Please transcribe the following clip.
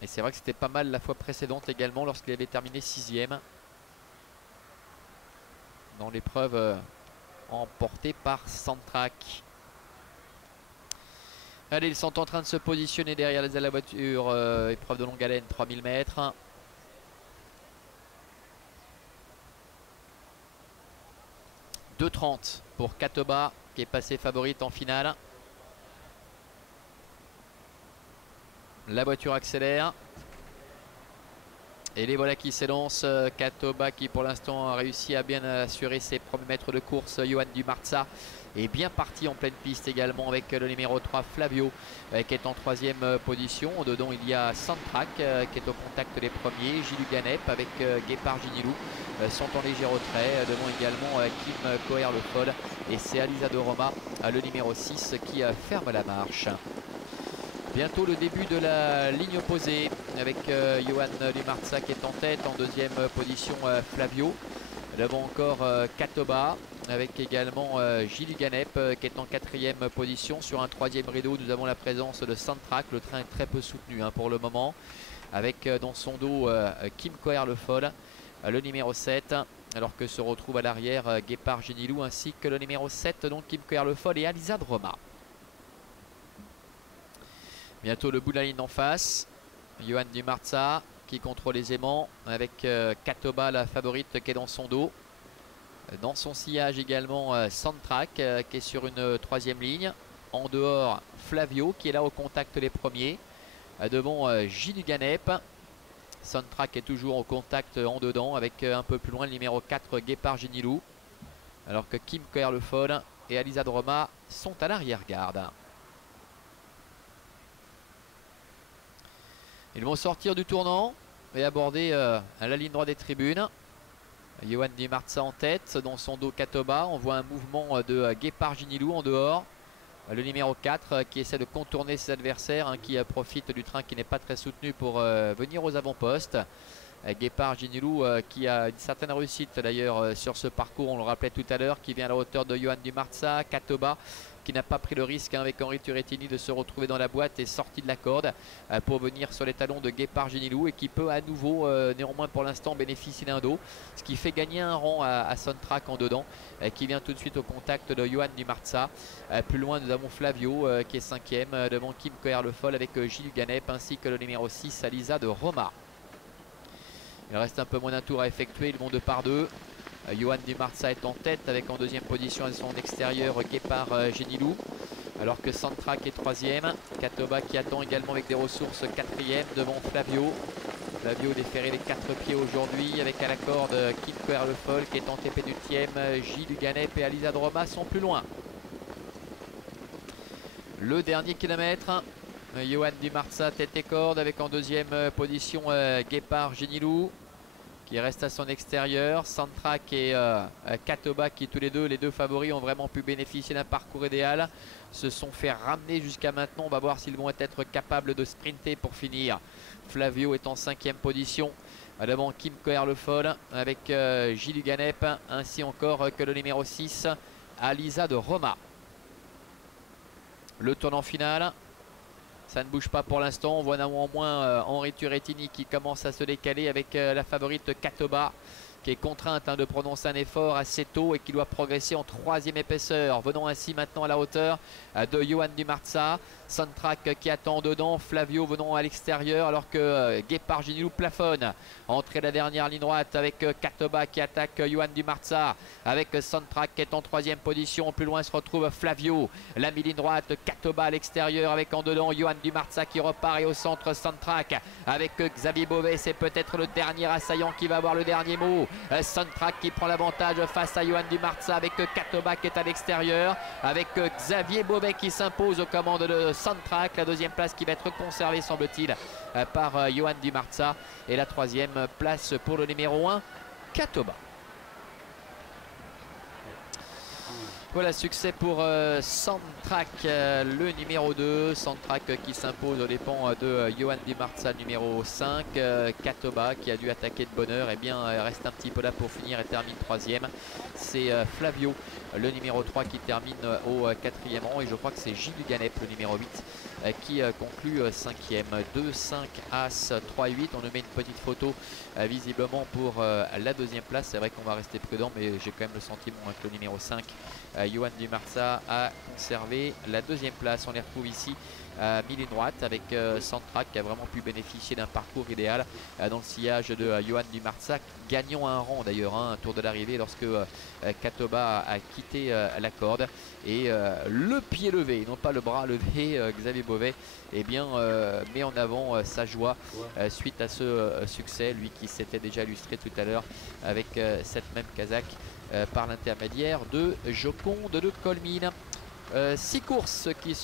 Et c'est vrai que c'était pas mal la fois précédente également lorsqu'il avait terminé 6e dans l'épreuve emportée par Sandtrack. Allez, ils sont en train de se positionner derrière la voiture. Épreuve de longue haleine, 3000 mètres. « 2,30 pour Katoba qui est passé favorite en finale. La voiture accélère. Et les voilà qui s'élancent. Katoba qui pour l'instant a réussi à bien assurer ses premiers mètres de course. Johan Dumarza est bien parti en pleine piste également avec le numéro 3 Flavio qui est en 3e position. Dedans il y a Sandtrack qui est au contact des premiers. Gilles Ganep avec Guépard Ginilou sont en léger retrait. Devant également Kim Coher le Foll. Et c'est Alisa de Roma, le numéro 6 qui ferme la marche. Bientôt le début de la ligne opposée avec Johan Dumarza qui est en tête. En 2e position Flavio. Devant encore Katoba avec également Gilles Ganep qui est en 4e position. Sur un 3e rideau nous avons la présence de Sandtrack. Le train est très peu soutenu pour le moment. Avec dans son dos Kim Coher le Foll, le numéro 7. Alors que se retrouve à l'arrière Guépard Ginilou ainsi que le numéro 7 donc Kim Coher le Foll et Alisa de Roma. Bientôt le bout de la ligne en face. Johan Dumarza qui contrôle aisément avec Katoba la favorite qui est dans son dos. Dans son sillage également Sandtrack qui est sur une 3e ligne. En dehors Flavio qui est là au contact des premiers. Devant Gilles Ganep. Sandtrack est toujours au contact en dedans avec un peu plus loin le numéro 4 Guépard Ginilou. Alors que Kim Coher le Foll et Alisa de Roma sont à l'arrière-garde. Ils vont sortir du tournant et aborder la ligne droite des tribunes. Johan Dumarza en tête, dans son dos Katoba. On voit un mouvement de Guépard Ginilou en dehors. Le numéro 4 qui essaie de contourner ses adversaires, qui profite du train qui n'est pas très soutenu pour venir aux avant-postes. Guépard Ginilou qui a une certaine réussite d'ailleurs sur ce parcours, on le rappelait tout à l'heure, qui vient à la hauteur de Johan Dumarza. Katoba qui n'a pas pris le risque avec Henri Turrettini de se retrouver dans la boîte et sorti de la corde pour venir sur les talons de Guépard Ginilou et qui peut à nouveau néanmoins pour l'instant bénéficier d'un dos, ce qui fait gagner un rang à Sandtrack en dedans qui vient tout de suite au contact de Johan Dumarza. Plus loin nous avons Flavio qui est 5e devant Kim Coher le Foll avec Gilles Ganep ainsi que le numéro 6 Alisa de Roma. Il reste un peu moins d'un tour à effectuer, ils vont 2 par 2. Johan Dumarza est en tête avec en 2e position à son extérieur Guépard Ginilou. Alors que Sandtrack est 3e. Katoba qui attend également avec des ressources 4e devant Flavio. Flavio déféré les 4 pieds aujourd'hui avec à la corde Kim Coher le Foll qui est en TP8e. Gilles Ganep et Alisa de Roma sont plus loin. Le dernier kilomètre. Johan Dumarza tête et corde avec en 2e position Guépard Ginilou qui reste à son extérieur. Sandtrack et Katoba qui tous les deux favoris ont vraiment pu bénéficier d'un parcours idéal. Se sont fait ramener jusqu'à maintenant. On va voir s'ils vont être capables de sprinter pour finir. Flavio est en 5e position. Devant Kim Coher le Foll avec Gilles Ganep ainsi encore que le numéro 6 Alisa de Roma. Le tournant final. Ça ne bouge pas pour l'instant. On voit néanmoins Henri Turrettini qui commence à se décaler avec la favorite Katoba qui est contrainte de prononcer un effort assez tôt et qui doit progresser en 3e épaisseur. Venons ainsi maintenant à la hauteur de Johan Dumarza. Sandtrack qui attend dedans. Flavio venant à l'extérieur alors que Guépard Ginilou plafonne. Entrée de la dernière ligne droite avec Katoba qui attaque Johan Dumarza avec Sandtrack qui est en 3e position. Plus loin se retrouve Flavio. La mi-ligne droite, Katoba à l'extérieur avec en dedans Johan Dumarza qui repart et au centre Sandtrack avec Xavier Beauvais. C'est peut-être le dernier assaillant qui va avoir le dernier mot. Sandtrack qui prend l'avantage face à Johan Dumarza avec Katoba qui est à l'extérieur avec Xavier Beauvais qui s'impose aux commandes de Sandtrack. La 2e place qui va être conservée semble-t-il par Johan Dumarza et la 3e place pour le numéro 1 Katoba. Voilà, succès pour Sandtrack, le numéro 2. Sandtrack qui s'impose aux dépens de Johan Dumarza, numéro 5. Katoba qui a dû attaquer de bonne heure, et bien reste un petit peu là pour finir et termine 3e. c'est Flavio, le numéro 3 qui termine au 4e rang. Et je crois que c'est Gilles Ganep, le numéro 8, qui conclut 5e. 2, 5, As, 3, 8. On nous met une petite photo visiblement pour la deuxième place. C'est vrai qu'on va rester prudent, mais j'ai quand même le sentiment que le numéro 5, Johan Dumarza, a conservé la deuxième place. On les retrouve ici à mi-ligne droite avec Centrac qui a vraiment pu bénéficier d'un parcours idéal dans le sillage de Johan Dumarza, gagnant un rang d'ailleurs, un tour de l'arrivée lorsque Katoba a quitté la corde. Et le pied levé, non pas le bras levé, Xavier Beauvais met en avant sa joie suite à ce succès, lui qui s'était déjà illustré tout à l'heure avec cette même Kazakh par l'intermédiaire de Joconde de Colmine. 6 courses qui